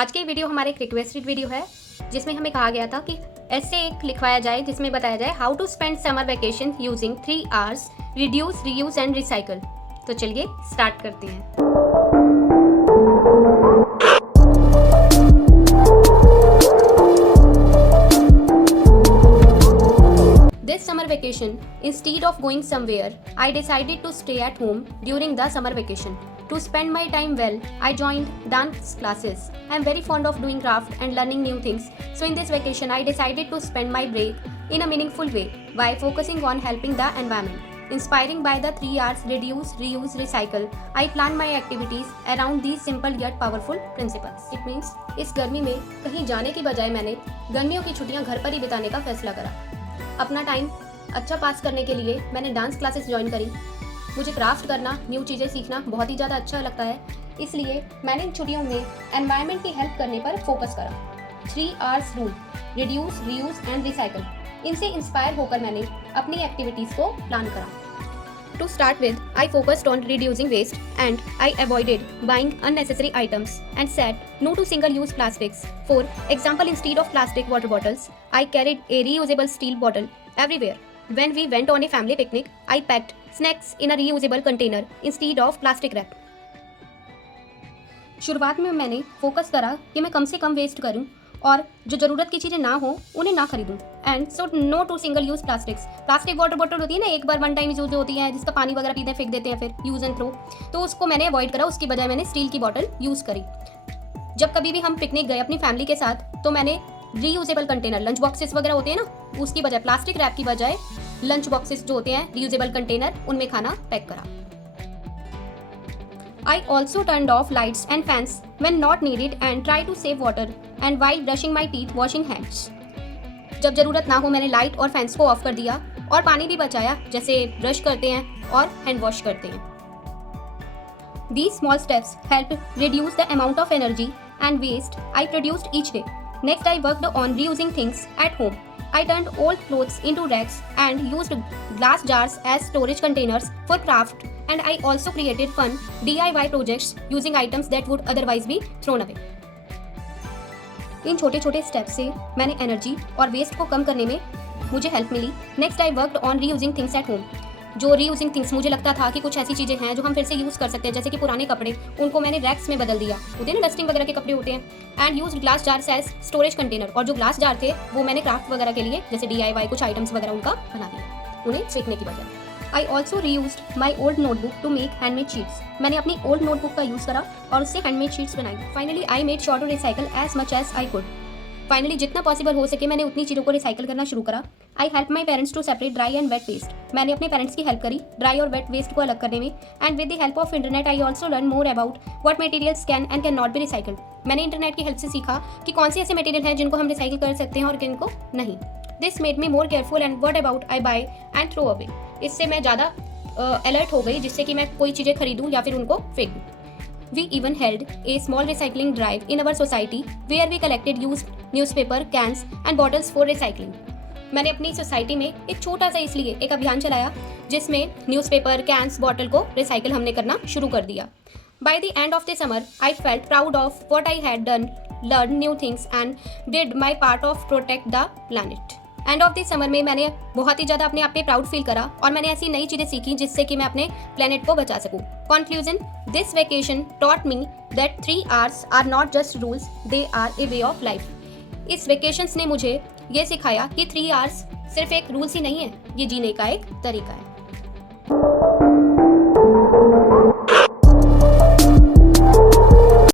आज की वीडियो हमारा एक रिक्वेस्टेड वीडियो है जिसमें हमें कहा गया था कि ऐसे एक लिखवाया जाए जिसमें बताया जाए how to spend summer vacation using 3 Rs reduce, reuse and recycle. तो चलिए स्टार्ट करते हैं। This summer vacation, instead of going somewhere, I decided to stay at home during the summer vacation. To spend my time well, I joined dance classes. I am very fond of doing craft and learning new things. So in this vacation, I decided to spend my break in a meaningful way by focusing on helping the environment. Inspiring by the 3 Rs reduce, reuse, recycle, I plan my activities around these simple yet powerful principles. It means इस गर्मी में कहीं जाने की बजाय मैंने गर्मियों की छुट्टियां घर पर ही बिताने का फैसला करा। अपना टाइम अच्छा पास करने के लिए मैंने डांस क्लासेस ज्वाइन करी। मुझे क्राफ्ट करना, न्यू चीज़ें सीखना बहुत ही ज़्यादा अच्छा लगता है, इसलिए मैंने इन छुट्टियों में एनवायरनमेंट की हेल्प करने पर फोकस करा। 3 Rs rule, reduce, reuse and recycle, इनसे इंस्पायर होकर मैंने अपनी एक्टिविटीज़ को प्लान करा। To start with, I focused on reducing waste and I avoided buying unnecessary items and said no to single-use plastics. For example, instead of plastic water bottles, I carried a reusable steel bottle everywhere. When we went on a family picnic, I packed snacks in a reusable container instead of plastic wrap. शुरुआत में मैंने focus करा कि मैं कम से कम waste करूं और जो ज़रूरत की चीज़ें ना हो उन्हें ना खरीदूं। And so no to single use plastics. Plastic water bottle होती है ना, एक बार वन टाइम यूज होती है, जिसका पानी वगैरह पीते हैं फेंक देते हैं फिर यूज़ एंड थ्रो, तो उसको मैंने अवॉइड करा। उसकी बजाय मैंने स्टील की बॉटल यूज़ करी। जब कभी भी हम पिकनिक गए अपनी फैमिली के साथ तो मैंने रीयूजेबल कंटेनर, लंच बॉक्सेस वगैरह होते हैं ना, उसकी बजाय प्लास्टिक रैप की बजाय लंच बॉक्सेस जो होते हैं रीयूजेबल कंटेनर, उनमें खाना पैक करा। I also turned off lights and fans when not needed and try to save water and while brushing my teeth washing hands. जब ज़रूरत ना हो मैंने लाइट और फैंस को ऑफ कर दिया और पानी भी बचाया, जैसे ब्रश करते हैं और हैंड वॉश करते हैं। These small steps help reduce the amount of energy and waste I produced each day. Next, I worked on reusing things at home. I turned old clothes into racks and used glass jars as storage containers for craft. And I also created fun DIY projects using items that would otherwise be thrown away. इन छोटे छोटे steps से मैंने energy और waste को कम करने में मुझे help मिली। Next I worked on reusing things at home. जो रीयूजिंग थिंग्स, मुझे लगता था कि कुछ ऐसी चीज़ें हैं जो हम फिर से यूज़ कर सकते हैं, जैसे कि पुराने कपड़े, उनको मैंने रैक्स में बदल दिया, होते हैं ना डस्टिंग वगैरह के कपड़े होते हैं। And use glass jars as storage container, और जो ग्लास जार थे वो मैंने क्राफ्ट वगैरह के लिए जैसे DIY कुछ आइटम्स वगैरह उनका बना दिया, उन्हें फेंकने की बजाय। I also reused my old notebook to make handmade sheets. मैंने अपनी old notebook का यूज़ करा और उससे handmade sheets बनाई। Finally, I made sure to recycle as much as I could. Finally, जितना पॉसिबल हो सके मैंने उतनी चीज़ों को रिसाइकिल करना शुरू करा। I helped my parents to separate dry and wet waste. मैंने अपने पेरेंट्स की हेल्प करी ड्राई और वेट वेस्ट को अलग करने में। And with the help of internet, I also learned more about what materials can and cannot be recycled. मैंने इंटरनेट की हेल्प से सीखा कि कौन से ऐसे मटेरियल हैं जिनको हम रिसाइकिल कर सकते हैं और किनको नहीं। This made me more careful and what about I buy and throw away. इससे मैं ज़्यादा अलर्ट हो गई, जिससे कि मैं कोई चीज़ें खरीदूँ या फिर उनको फेंक दूँ। We even held a small recycling drive in our society where we collected used newspaper, cans and bottles for recycling. मैंने अपनी सोसाइटी में एक छोटा सा इसलिए एक अभियान चलाया जिसमें न्यूज़पेपर, कैंस, बॉटल को रिसाइकिल हमने करना शुरू कर दिया। By the end of the summer, I felt proud of what I had done, learned new things and did my part of protect the planet. End of this summer में मैंने बहुत ही ज़्यादा अपने आप पे प्राउड फील करा और मैंने ऐसी नई चीज़ें सीखी जिससे कि मैं अपने प्लेनेट को बचा सकूँ। Conclusion, this vacation taught me that 3 Rs are not just rules, they are a way of life. इस वेकेशंस ने मुझे ये सिखाया कि 3 Rs सिर्फ एक रूल्स ही नहीं है, ये जीने का एक तरीका है।